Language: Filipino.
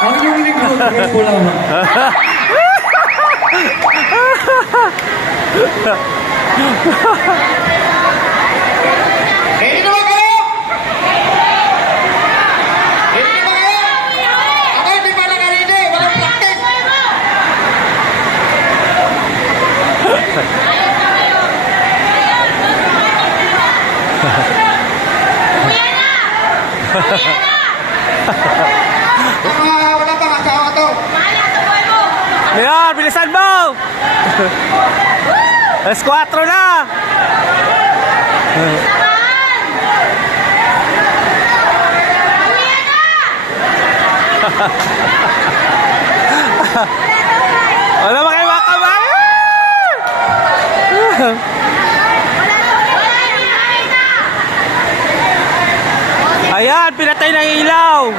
Ang yung ko lang. Ready na ba kayo? Ready na ba kayo? Ako hindi pa nakaredy. Walang practice. Wala pa kasawa to. Leon, bilisan mo! Alas 4 na! Wala ba kayo mga kabayan? Ayan, pinatay ng ilaw!